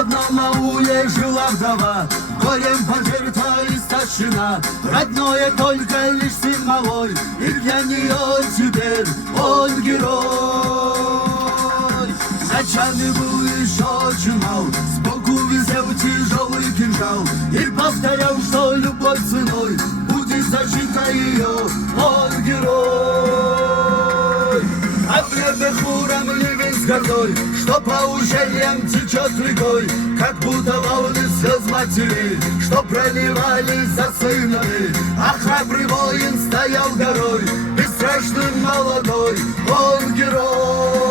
В одном ауле жила вдова, горем пожерта и старшина. Родное только лишь сын малой, и для нее теперь он герой. Ночами был еще очень мал, сбоку висел тяжелый кинжал, и повторял, что любой ценой будет зажита ее, он герой. А в небе хмуром ливень с гордой, что по ущельям течет рекой, как будто волны слез матерей, что проливались за сынами. А храбрый воин стоял горой, бесстрашный молодой, он герой.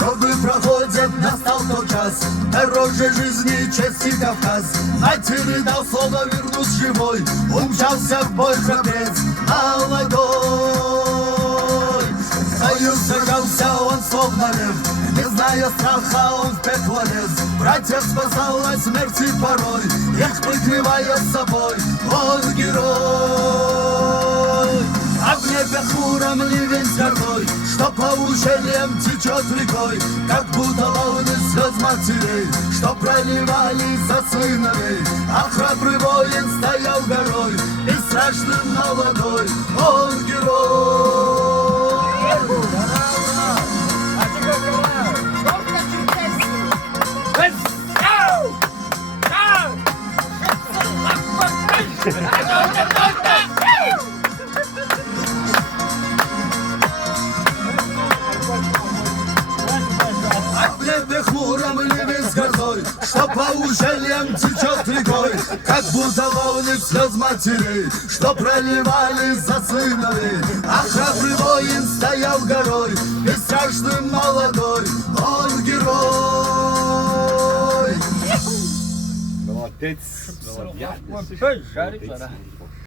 Годы проходят, настал тот час, дороже жизни, чести Кавказ. Матери дал слово вернуть живой, умчался в бой храбрец молодой. Бою сражался он словно лев, не зная страха он в пекло лез. Братьев спасал от смерти порой, их прикрывая собой, он герой. А в небе хмуром ливень с горой, что по ущельям течет рекой, как будто волны слез матерей, что проливались за сыновей. А храбрый воин стоял горой, бесстрашный молодой, он герой. А в небе хмуром ливень с горой, что по ущельям течет рекой, как будто волны слез матерей, что проливались за сыновей. А храбрый воин стоял горой, бесстрашный молодой, он герой. Молодець, молодець.